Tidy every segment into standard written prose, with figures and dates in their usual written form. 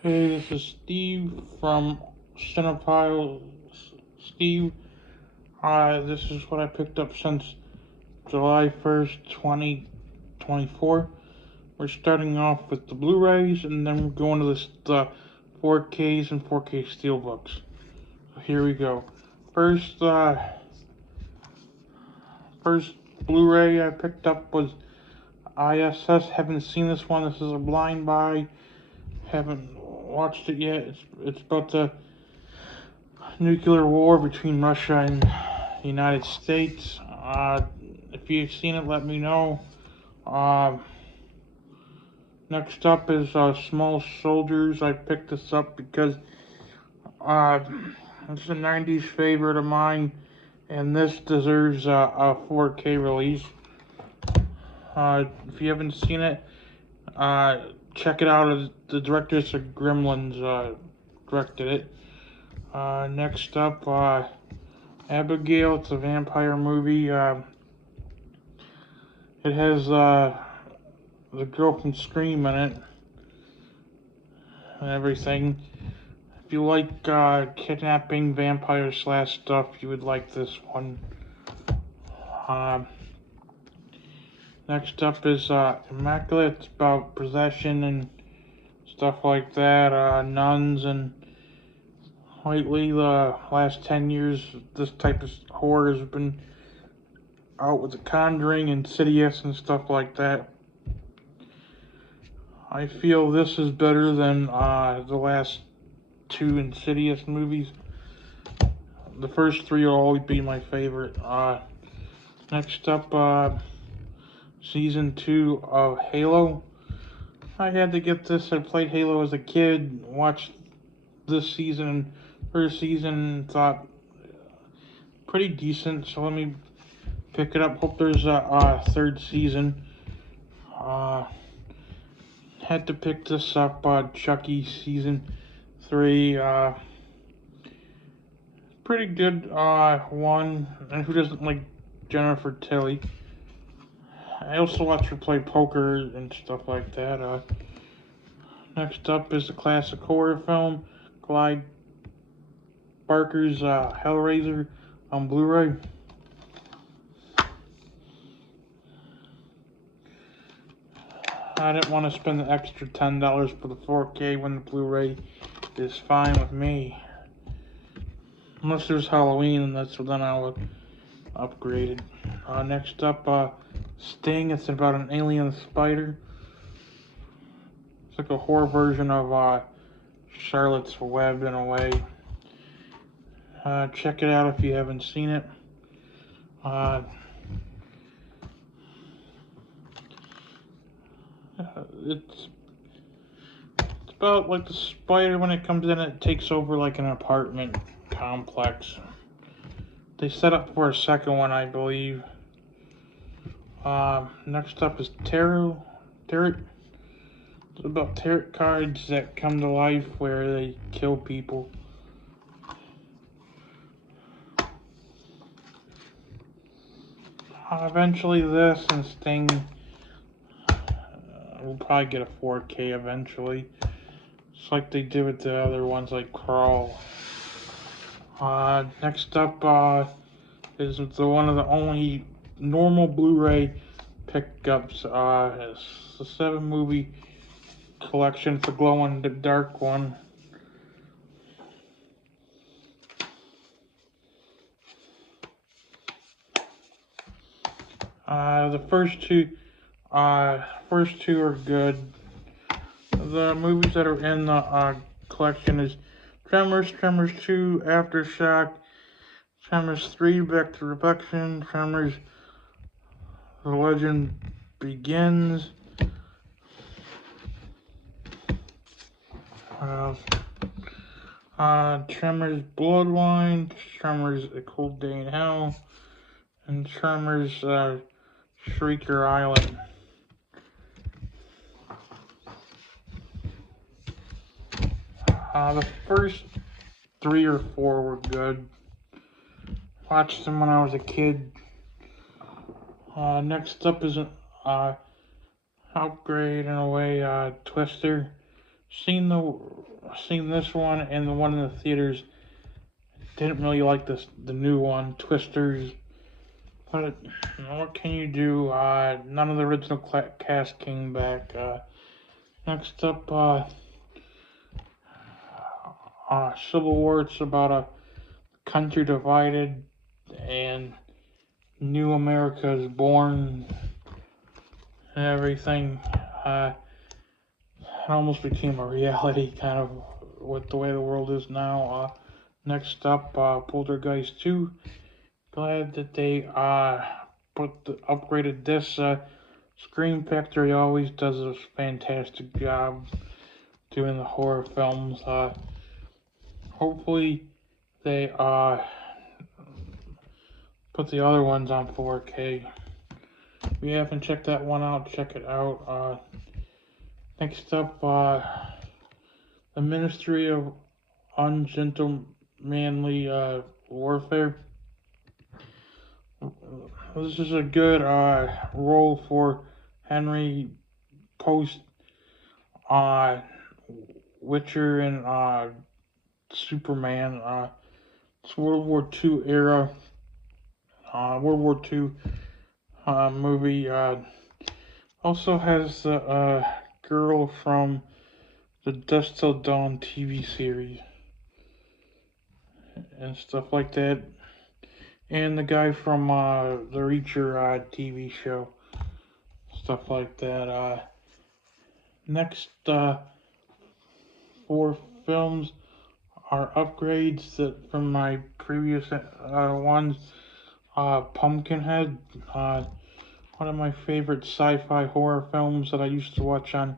Hey, this is Steve from Cinephile Steve. This is what I picked up since July 1st, 2024. We're starting off with the Blu-rays, and then we're going to the 4Ks and 4K Steelbooks. So here we go. First, first Blu-ray I picked up was ISS. Haven't seen this one. This is a blind buy. Haven't watched it yet. It's about the nuclear war between Russia and the United States. If you've seen it, let me know. Uh, Next up is Small Soldiers. I picked this up because uh, it's a 90s favorite of mine, and this deserves a 4K release. If you haven't seen it, check it out. The directors of Gremlins directed it. Next up, Abigail. It's a vampire movie. It has the girl from Scream in it and everything. If you like kidnapping, vampire slash stuff, you would like this one. Uh, Next up is Immaculate. It's about possession and stuff like that. Nuns, and lately, the last 10 years, this type of horror has been out with The Conjuring, Insidious, and stuff like that. I feel this is better than the last two Insidious movies. The first three will always be my favorite. Next up, season 2 of Halo. I had to get this. I played Halo as a kid, watched this season, first season, thought pretty decent, so let me pick it up. Hope there's a third season. Had to pick this up, Chucky season 3. Pretty good one. And who doesn't like Jennifer Tilly? I also watch her play poker and stuff like that. Next up is the classic horror film, Clyde Barker's Hellraiser on Blu-ray. I didn't want to spend the extra $10 for the 4K when the Blu-ray is fine with me. Unless there's Halloween, and then I'll upgrade it. Next up, Sting. It's about an alien spider. It's like a horror version of Charlotte's Web in a way. Check it out if you haven't seen it. It's about like the spider when it comes in, it takes over like an apartment complex. They set up for a second one, I believe. Next up is Tarot. It's about tarot cards that come to life where they kill people. Eventually, this and Sting will probably get a 4K eventually. Just like they did with the other ones like Crawl. Next up is the one of the only normal Blu-ray pickups. It's a 7-movie collection. It's a glow-in-the-dark one. The first two are good. The movies that are in the collection is Tremors, Tremors 2, Aftershock, Tremors 3, Back to Reflection, Tremors, The Legend Begins. Tremors Bloodline, Tremors A Cold Day in Hell, and Tremors Shrieker Island. The first 3 or 4 were good. Watched them when I was a kid. Next up is an upgrade in a way, Twister. Seen this one and the one in the theaters. Didn't really like the new one, Twisters. But what can you do? None of the original cast came back. Next up, Civil War. It's about a country divided and new America is born and everything. It almost became a reality kind of with the way the world is now. Next up, Poltergeist 2. Glad that they upgraded this. Scream Factory always does a fantastic job doing the horror films. Hopefully they put the other ones on 4K. If you haven't checked that one out, check it out. Next up, the Ministry of Ungentlemanly Warfare. This is a good role for Henry post Witcher and Superman. It's World War II era, World War II movie. Also has the girl from the Dusk Till Dawn TV series and stuff like that, and the guy from the Reacher TV show, stuff like that. Next, 4 films are upgrades that from my previous ones. Pumpkinhead, one of my favorite sci-fi horror films that I used to watch on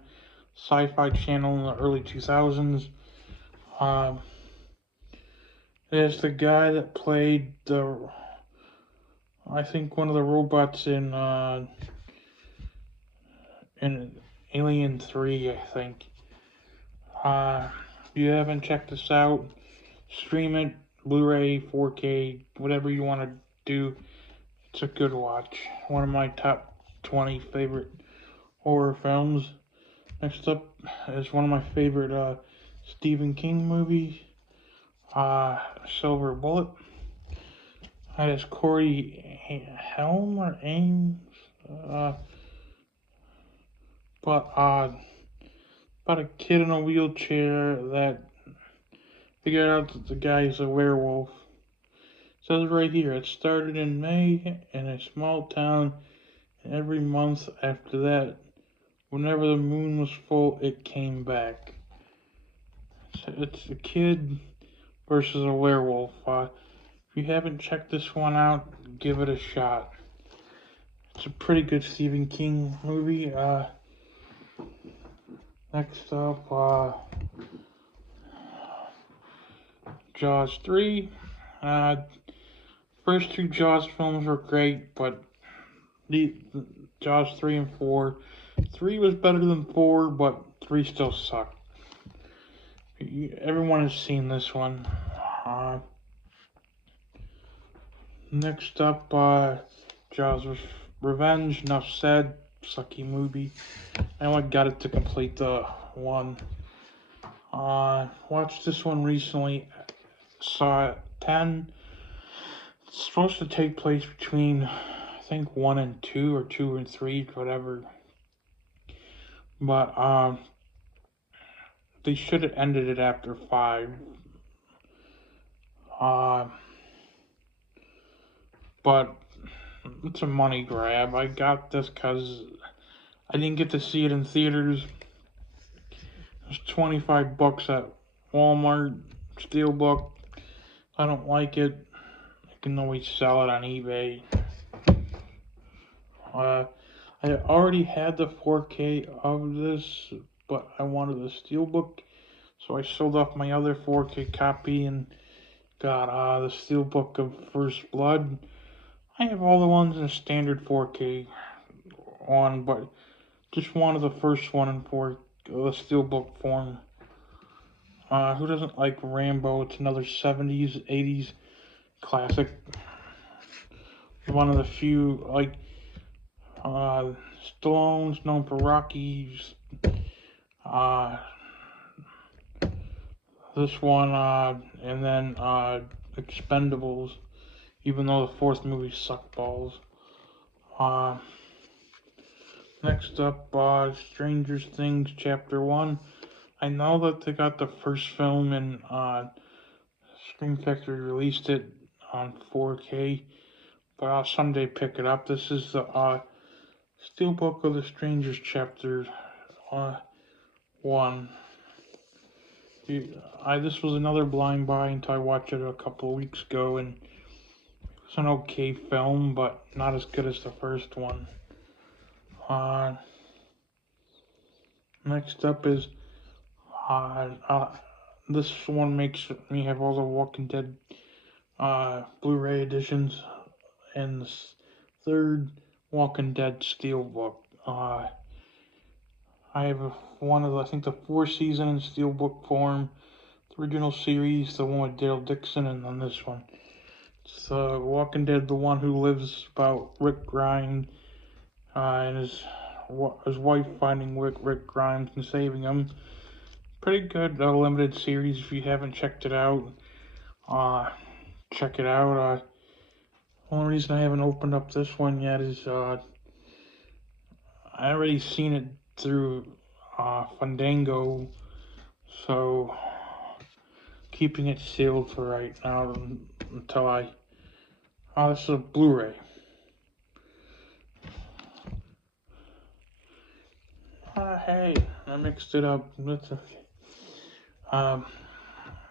Sci-Fi Channel in the early 2000s. It's the guy that played I think one of the robots in Alien 3, I think. If you haven't checked this out, stream it, Blu-ray, 4K, whatever you want to do. It's a good watch. One of my top 20 favorite horror films. Next up is one of my favorite Stephen King movies, Silver Bullet. That is Corey Helm or Ames, about a kid in a wheelchair that figured out that the guy's a werewolf. It says right here, it started in May in a small town, and every month after that, whenever the moon was full, it came back. It's a kid versus a werewolf. If you haven't checked this one out, give it a shot. It's a pretty good Stephen King movie. Next up, Jaws 3. First 2 Jaws films were great, but the Jaws 3 and 4. 3 was better than 4, but 3 still sucked. Everyone has seen this one. Next up, Jaws Revenge. Enough said. Sucky movie. I only got it to complete the one. Watched this one recently. Saw it 10. It's supposed to take place between, I think, 1 and 2 or 2 and 3, whatever. But they should have ended it after 5. But it's a money grab. I got this because I didn't get to see it in theaters. It's $25 at Walmart, Steelbook. I don't like it. I can always sell it on eBay. I already had the 4K of this, but I wanted the Steelbook, so I sold off my other 4K copy and got the Steelbook of First Blood. I have all the ones in standard 4K on, but just wanted the first one in the Steelbook form. Who doesn't like Rambo? It's another 70s, 80s classic. One of the few, like, Stallone's known for Rockies, This one, and then Expendables, even though the fourth movie sucked balls. Uh, Next up, Stranger Things Chapter 1. I know that they got the first film and Scream Factory released it on 4K, but I'll someday pick it up. This is the Steelbook of the Strangers Chapter 1. This was another blind buy until I watched it a couple of weeks ago, and it's an okay film, but not as good as the first one. Next up is this one makes me have all the Walking Dead Blu-ray editions and the third Walking Dead Steelbook. I have one of the, I think the 4 season in Steelbook form, the original series, the one with Dale Dixon, and then this one. It's Walking Dead, the one who lives about Rick Grimes and his wife finding Rick Grimes and saving him. Pretty good limited series. If you haven't checked it out, check it out. The only reason I haven't opened up this one yet is I already seen it through Fandango, so keeping it sealed for right now until I. This is a Blu-ray. Hey, I mixed it up. That's okay.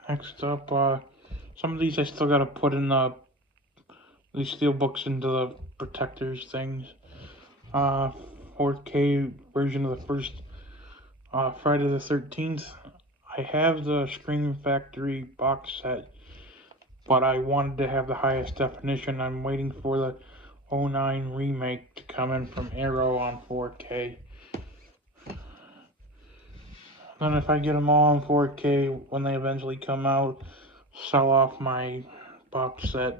Next up, some of these I still gotta put in these steel books into the protectors things. 4K version of the first Friday the 13th. I have the Scream Factory box set, but I wanted to have the highest definition. I'm waiting for the 09 remake to come in from Arrow on 4K. Then if I get them all on 4K when they eventually come out, sell off my box set.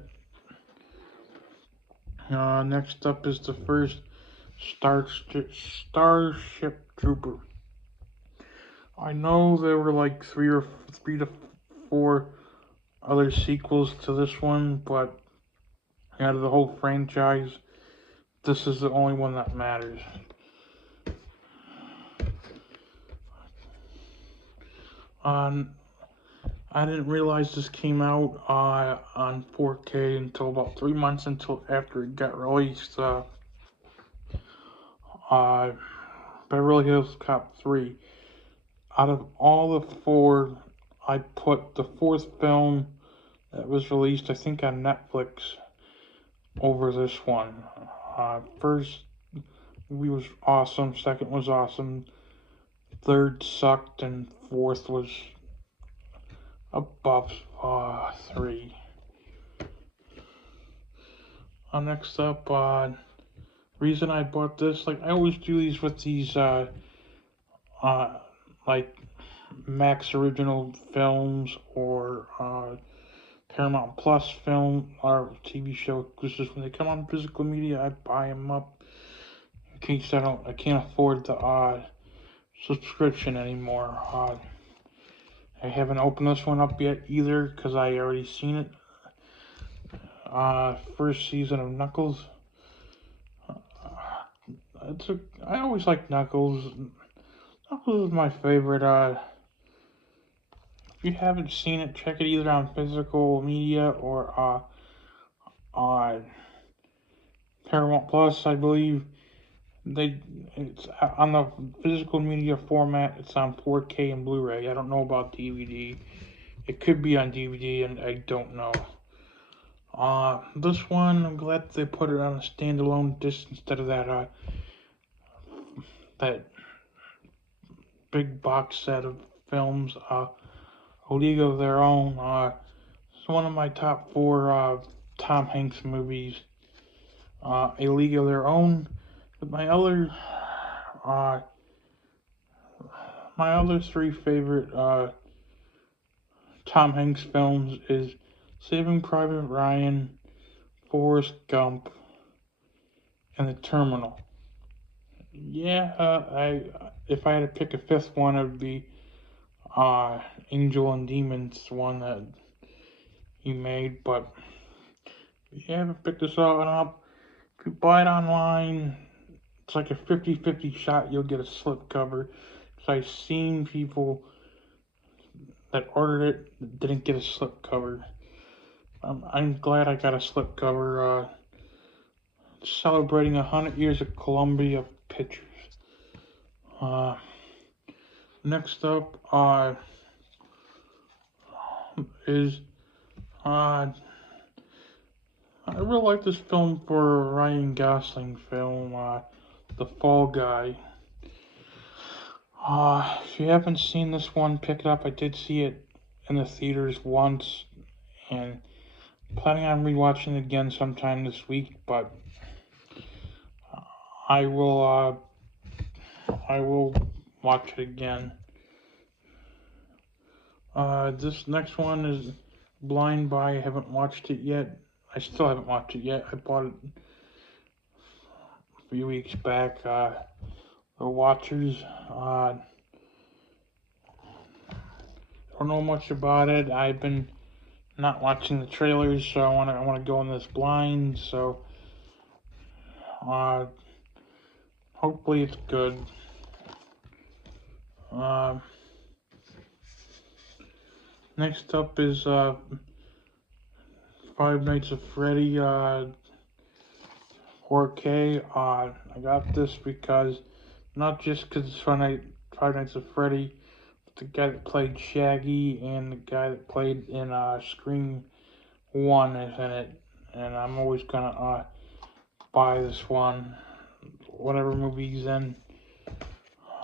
Next up is the first Starship Trooper. I know there were like three to four other sequels to this one, but out of the whole franchise, this is the only one that matters. I didn't realize this came out on 4K until about 3 months after it got released. Beverly Hills Cop 3. Out of all the four, I put the fourth film that was released, I think, on Netflix over this one. First movie was awesome, second was awesome, third sucked, and fourth was above 3. Next up, reason I bought this, like I always do these with these like Max original films or Paramount Plus film or TV show. This is when they come on physical media, I buy them up in case I can't afford the subscription anymore. I haven't opened this one up yet either because I already seen it. First season of Knuckles. I always like Knuckles. Knuckles is my favorite. If you haven't seen it, check it either on physical media or on Paramount Plus, I believe. It's on the physical media format. It's on 4K and Blu-ray. I don't know about DVD. It could be on DVD, and I don't know. This one, I'm glad they put it on a standalone disc instead of that big box set of films. A League of Their Own. It's one of my top 4 Tom Hanks movies. A League of Their Own. But my other 3 favorite Tom Hanks films is Saving Private Ryan, Forrest Gump, and The Terminal. Yeah, if I had to pick a 5th one, it would be Angel and Demons one that he made, but if you haven't picked this one up, if you buy it online, it's like a 50-50 shot you'll get a slipcover. Because I've seen people that ordered it that didn't get a slipcover. I'm glad I got a slipcover. Celebrating 100 years of Columbia Pictures. Next up is I really like this film for Ryan Gosling film, The Fall Guy. If you haven't seen this one, pick it up. I did see it in the theaters once, and planning on rewatching it again sometime this week. But I will watch it again. This next one is Blind Buy. I haven't watched it yet. I still haven't watched it yet. I bought it a few weeks back. The Watchers. Don't know much about it. I've been not watching the trailers, so I want to go in this blind. So, hopefully it's good. Next up is Five Nights at Freddy 4K. I got this because not just because it's Five Nights at Freddy, but the guy that played Shaggy and the guy that played in Scream 1 is in it, and I'm always gonna buy this one, whatever movie he's in.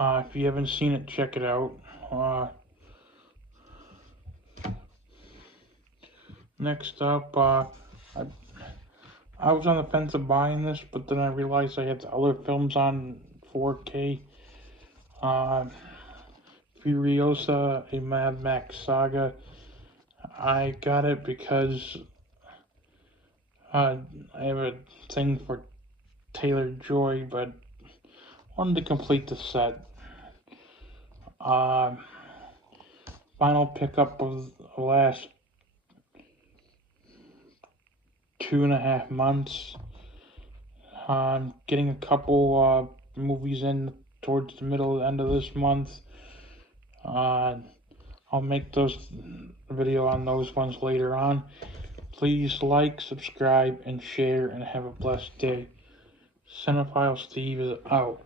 If you haven't seen it, check it out. Next up, I was on the fence of buying this, but then I realized I had other films on 4K. Furiosa, a Mad Max saga. I got it because I have a thing for Taylor Joy, but wanted to complete the set. Final pickup of the last 2.5 months. I'm getting a couple movies in towards the middle end of this month. I'll make those video on those ones later on. Please like, subscribe, and share, and have a blessed day. Cinephile Steve is out.